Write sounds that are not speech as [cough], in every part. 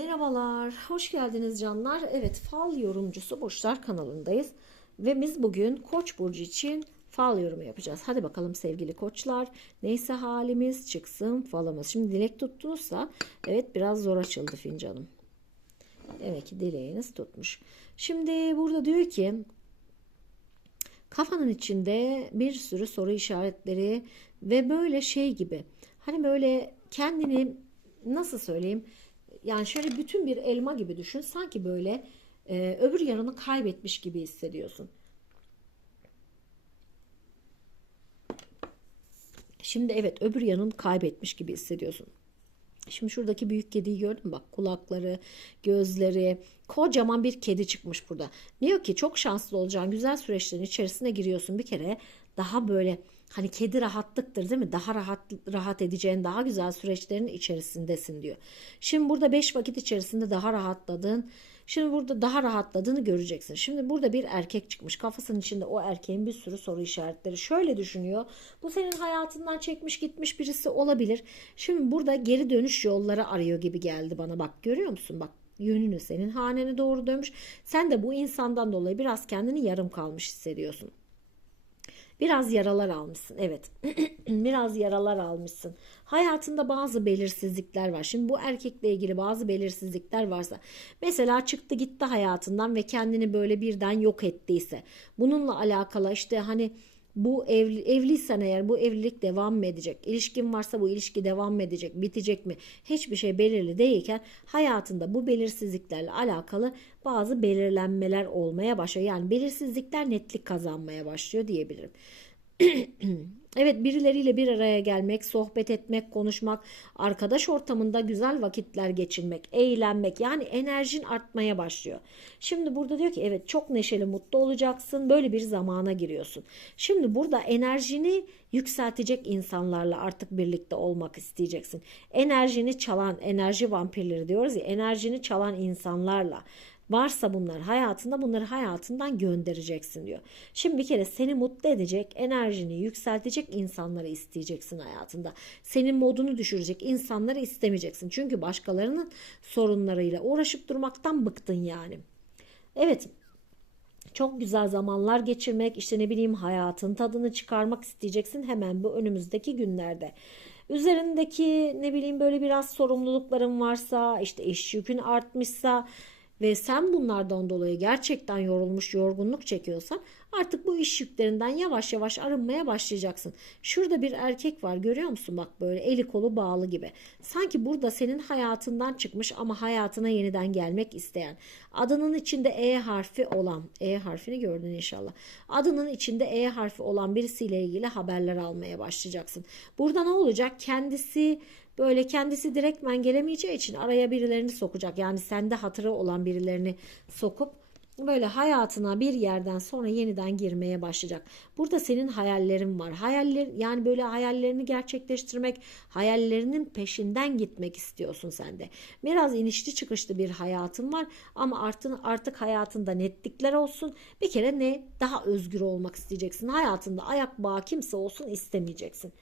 Merhabalar, hoş geldiniz canlar. Evet, fal yorumcusu Burçlar kanalındayız. Ve biz bugün Koç burcu için fal yorumu yapacağız. Hadi bakalım sevgili koçlar. Neyse halimiz çıksın falımız. Şimdi dilek tuttunuzsa evet biraz zor açıldı fincanım. Demek ki dileğiniz tutmuş. Şimdi burada diyor ki kafanın içinde bir sürü soru işaretleri ve böyle şey gibi. Hani böyle kendini nasıl söyleyeyim? Yani şöyle bütün bir elma gibi düşün. Sanki böyle e, öbür yarını kaybetmiş gibi hissediyorsun. Şimdi evet öbür yanını kaybetmiş gibi hissediyorsun. Şimdi şuradaki büyük kediyi gördün? Bak kulakları, gözleri, kocaman bir kedi çıkmış burada. Diyor ki çok şanslı olacağın güzel süreçlerin içerisine giriyorsun bir kere. Daha böyle hani kedi rahatlıktır değil mi? Daha rahat rahat edeceğin daha güzel süreçlerin içerisindesin diyor. Şimdi burada 5 vakit içerisinde daha rahatladın. Şimdi burada daha rahatladığını göreceksin. Şimdi burada bir erkek çıkmış. Kafasının içinde o erkeğin bir sürü soru işaretleri. Şöyle düşünüyor. Bu senin hayatından çekmiş gitmiş birisi olabilir. Şimdi burada geri dönüş yolları arıyor gibi geldi bana. Bak görüyor musun? Bak yönünü senin hanene doğru dönmüş. Sen de bu insandan dolayı biraz kendini yarım kalmış hissediyorsun. Biraz yaralar almışsın. Evet. [clears throat] Biraz yaralar almışsın. Hayatında bazı belirsizlikler var. Şimdi bu erkekle ilgili bazı belirsizlikler varsa mesela çıktı gitti hayatından ve kendini böyle birden yok ettiyse bununla alakalı işte hani bu evli, evliysen eğer bu evlilik devam mı edecek? İlişkin varsa bu ilişki devam mı edecek? Bitecek mi? Hiçbir şey belirli değilken hayatında bu belirsizliklerle alakalı bazı belirlenmeler olmaya başlıyor. Yani belirsizlikler netlik kazanmaya başlıyor diyebilirim. [clears throat] Evet birileriyle bir araya gelmek, sohbet etmek, konuşmak, arkadaş ortamında güzel vakitler geçirmek, eğlenmek yani enerjin artmaya başlıyor. Şimdi burada diyor ki evet çok neşeli mutlu olacaksın böyle bir zamana giriyorsun. Şimdi burada enerjini yükseltecek insanlarla artık birlikte olmak isteyeceksin. Enerjini çalan enerji vampirleri diyoruz ya enerjini çalan insanlarla Varsa bunlar hayatında bunları hayatından göndereceksin diyor. Şimdi bir kere seni mutlu edecek, enerjini yükseltecek insanları isteyeceksin hayatında. Senin modunu düşürecek insanları istemeyeceksin. Çünkü başkalarının sorunlarıyla uğraşıp durmaktan bıktın yani. Evet çok güzel zamanlar geçirmek, işte ne bileyim hayatın tadını çıkarmak isteyeceksin hemen bu önümüzdeki günlerde. Üzerindeki ne bileyim böyle biraz sorumlulukların varsa, işte iş yükün artmışsa, ve sen bunlardan dolayı gerçekten yorulmuş, yorgunluk çekiyorsan artık bu iş yüklerinden yavaş yavaş arınmaya başlayacaksın. Şurada bir erkek var görüyor musun bak böyle eli kolu bağlı gibi. Sanki burada senin hayatından çıkmış ama hayatına yeniden gelmek isteyen. Adının içinde E harfi olan, E harfini gördün inşallah. Adının içinde E harfi olan birisiyle ilgili haberler almaya başlayacaksın. Burada ne olacak? Kendisi böyle kendisi direktmen gelemeyeceği için araya birilerini sokacak. Yani sende hatırı olan birilerini sokup böyle hayatına bir yerden sonra yeniden girmeye başlayacak. Burada senin hayallerin var. Hayaller yani böyle hayallerini gerçekleştirmek, hayallerinin peşinden gitmek istiyorsun sen de. Biraz inişli çıkışlı bir hayatın var ama artık artık hayatında netlikler olsun. Bir kere ne? Daha özgür olmak isteyeceksin. Hayatında ayak bağı kimse olsun istemeyeceksin.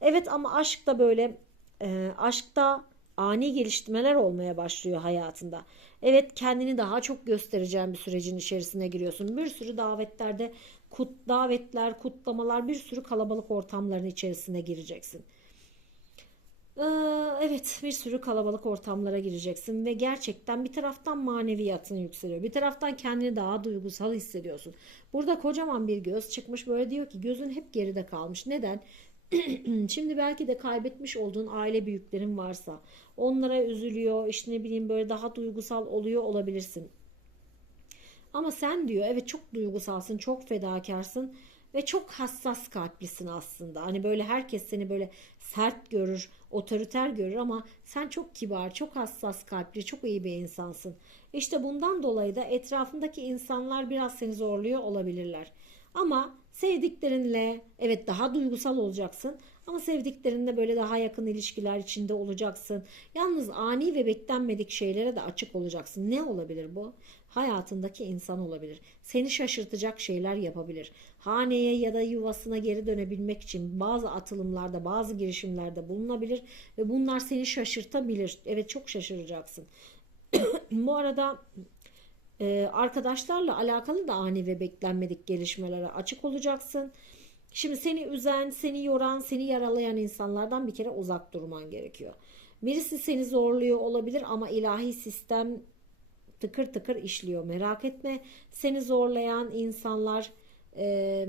Evet ama aşk da böyle e, aşkta ani geliştirmeler olmaya başlıyor hayatında. Evet kendini daha çok göstereceğin bir sürecin içerisine giriyorsun. Bir sürü davetlerde kut, davetler, kutlamalar, bir sürü kalabalık ortamların içerisine gireceksin. Ee, evet bir sürü kalabalık ortamlara gireceksin ve gerçekten bir taraftan maneviyatın yükseliyor. Bir taraftan kendini daha duygusal hissediyorsun. Burada kocaman bir göz çıkmış böyle diyor ki gözün hep geride kalmış. Neden? [clears throat] Şimdi belki de kaybetmiş olduğun aile büyüklerin varsa onlara üzülüyor işte ne bileyim böyle daha duygusal oluyor olabilirsin. Ama sen diyor evet çok duygusalsın çok fedakarsın ve çok hassas kalplisin aslında. Hani böyle herkes seni böyle sert görür, otoriter görür ama sen çok kibar, çok hassas kalpli, çok iyi bir insansın. İşte bundan dolayı da etrafındaki insanlar biraz seni zorluyor olabilirler. Ama sevdiklerinle evet daha duygusal olacaksın ama sevdiklerinle böyle daha yakın ilişkiler içinde olacaksın. Yalnız ani ve beklenmedik şeylere de açık olacaksın. Ne olabilir bu? Hayatındaki insan olabilir. Seni şaşırtacak şeyler yapabilir. Haneye ya da yuvasına geri dönebilmek için bazı atılımlarda, bazı girişimlerde bulunabilir ve bunlar seni şaşırtabilir. Evet çok şaşıracaksın. [clears throat] Bu arada e, arkadaşlarla alakalı da ani ve beklenmedik gelişmelere açık olacaksın. Şimdi seni üzen, seni yoran, seni yaralayan insanlardan bir kere uzak durman gerekiyor. Birisi seni zorluyor olabilir ama ilahi sistem tıkır tıkır işliyor. Merak etme. Seni zorlayan insanlar e,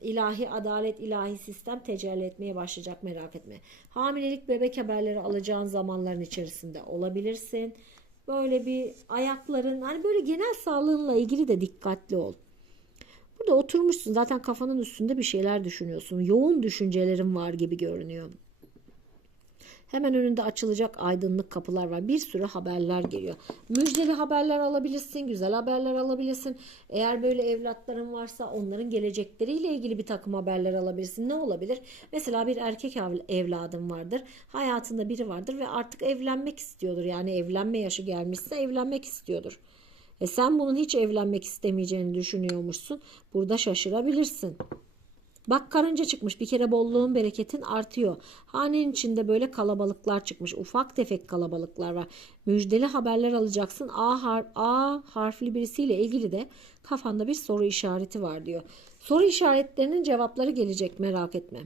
ilahi adalet, ilahi sistem tecelli etmeye başlayacak merak etme. Hamilelik bebek haberleri alacağın zamanların içerisinde olabilirsin. Böyle bir ayakların hani böyle genel sağlığınla ilgili de dikkatli ol. Burada oturmuşsun zaten kafanın üstünde bir şeyler düşünüyorsun. Yoğun düşüncelerin var gibi görünüyor. Hemen önünde açılacak aydınlık kapılar var. Bir sürü haberler geliyor. Müjdeli haberler alabilirsin, güzel haberler alabilirsin. Eğer böyle evlatların varsa onların gelecekleriyle ilgili bir takım haberler alabilirsin. Ne olabilir? Mesela bir erkek evladın vardır. Hayatında biri vardır ve artık evlenmek istiyordur. Yani evlenme yaşı gelmişse evlenmek istiyordur. E sen bunun hiç evlenmek istemeyeceğini düşünüyormuşsun. Burada şaşırabilirsin. Bak karınca çıkmış. Bir kere bolluğun bereketin artıyor. Hanenin içinde böyle kalabalıklar çıkmış. Ufak tefek kalabalıklar var. Müjdeli haberler alacaksın. A, har A harfli birisiyle ilgili de kafanda bir soru işareti var diyor. Soru işaretlerinin cevapları gelecek merak etme.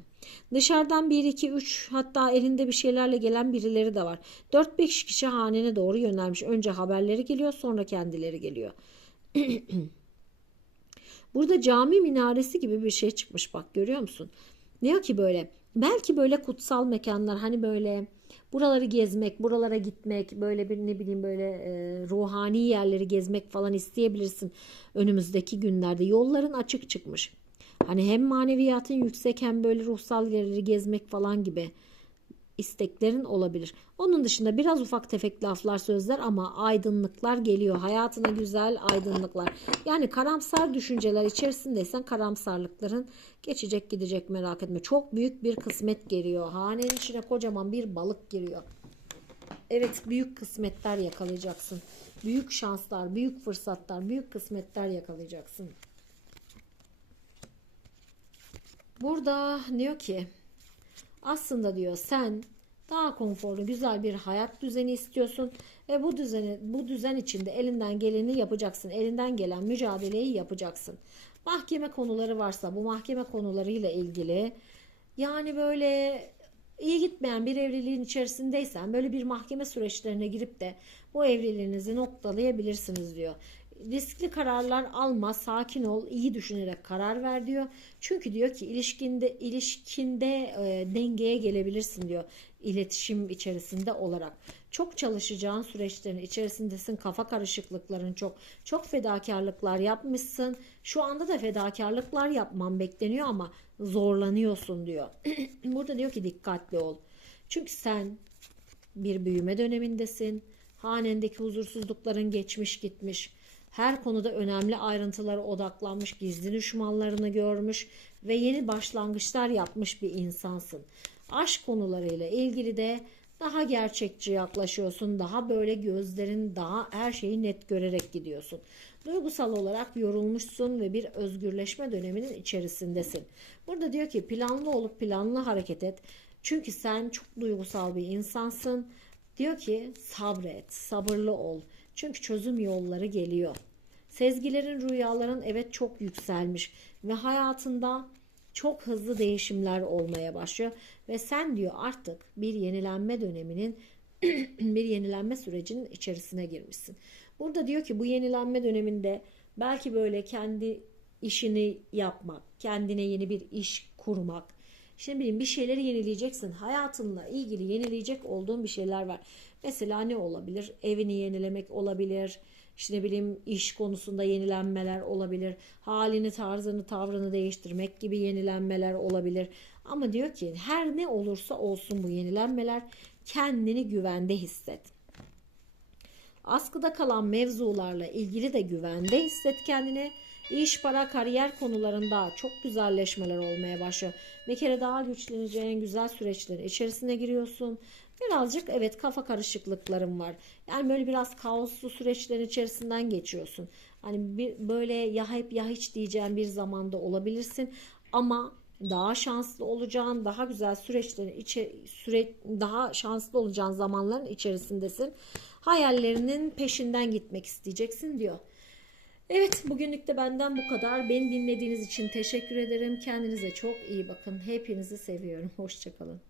Dışarıdan 1, 2, 3 hatta elinde bir şeylerle gelen birileri de var. 4-5 kişi hanene doğru yönelmiş. Önce haberleri geliyor sonra kendileri geliyor. [clears throat] Burada cami minaresi gibi bir şey çıkmış bak görüyor musun? Diyor ki böyle belki böyle kutsal mekanlar hani böyle buraları gezmek, buralara gitmek, böyle bir ne bileyim böyle e, ruhani yerleri gezmek falan isteyebilirsin önümüzdeki günlerde. Yolların açık çıkmış. Hani hem maneviyatın yüksek hem böyle ruhsal yerleri gezmek falan gibi isteklerin olabilir. Onun dışında biraz ufak tefek laflar sözler ama aydınlıklar geliyor. Hayatına güzel aydınlıklar. Yani karamsar düşünceler içerisindeysen karamsarlıkların geçecek gidecek merak etme. Çok büyük bir kısmet geliyor. Hanenin içine kocaman bir balık giriyor. Evet büyük kısmetler yakalayacaksın. Büyük şanslar, büyük fırsatlar, büyük kısmetler yakalayacaksın. Burada diyor ki aslında diyor sen daha konforlu, güzel bir hayat düzeni istiyorsun ve bu düzeni bu düzen içinde elinden geleni yapacaksın. Elinden gelen mücadeleyi yapacaksın. Mahkeme konuları varsa bu mahkeme konularıyla ilgili yani böyle iyi gitmeyen bir evliliğin içerisindeysen böyle bir mahkeme süreçlerine girip de bu evliliğinizi noktalayabilirsiniz diyor riskli kararlar alma, sakin ol, iyi düşünerek karar ver diyor. Çünkü diyor ki ilişkinde ilişkinde e, dengeye gelebilirsin diyor iletişim içerisinde olarak. Çok çalışacağın süreçlerin içerisindesin. Kafa karışıklıkların çok. Çok fedakarlıklar yapmışsın. Şu anda da fedakarlıklar yapman bekleniyor ama zorlanıyorsun diyor. [clears throat] Burada diyor ki dikkatli ol. Çünkü sen bir büyüme dönemindesin. Hanendeki huzursuzlukların geçmiş gitmiş her konuda önemli ayrıntılara odaklanmış, gizli düşmanlarını görmüş ve yeni başlangıçlar yapmış bir insansın. Aşk konularıyla ilgili de daha gerçekçi yaklaşıyorsun. Daha böyle gözlerin daha her şeyi net görerek gidiyorsun. Duygusal olarak yorulmuşsun ve bir özgürleşme döneminin içerisindesin. Burada diyor ki planlı olup planlı hareket et. Çünkü sen çok duygusal bir insansın. Diyor ki sabret, sabırlı ol. Çünkü çözüm yolları geliyor. Sezgilerin, rüyaların evet çok yükselmiş ve hayatında çok hızlı değişimler olmaya başlıyor ve sen diyor artık bir yenilenme döneminin [clears throat] bir yenilenme sürecinin içerisine girmişsin. Burada diyor ki bu yenilenme döneminde belki böyle kendi işini yapmak, kendine yeni bir iş kurmak, Şimdi bileyim bir şeyleri yenileyeceksin. Hayatınla ilgili yenileyecek olduğun bir şeyler var. Mesela ne olabilir? Evini yenilemek olabilir işte ne bileyim iş konusunda yenilenmeler olabilir. Halini, tarzını, tavrını değiştirmek gibi yenilenmeler olabilir. Ama diyor ki her ne olursa olsun bu yenilenmeler kendini güvende hisset. Askıda kalan mevzularla ilgili de güvende hisset kendini. İş, para, kariyer konularında çok güzelleşmeler olmaya başlıyor. Bir kere daha güçleneceğin güzel süreçlerin içerisine giriyorsun. Birazcık evet kafa karışıklıklarım var. Yani böyle biraz kaoslu süreçlerin içerisinden geçiyorsun. Hani bir böyle ya hep ya hiç diyeceğin bir zamanda olabilirsin ama daha şanslı olacağın, daha güzel süreçlerin içe süre daha şanslı olacağın zamanların içerisindesin. hayallerinin peşinden gitmek isteyeceksin diyor. Evet bugünlük de benden bu kadar. Beni dinlediğiniz için teşekkür ederim. Kendinize çok iyi bakın. Hepinizi seviyorum. Hoşçakalın.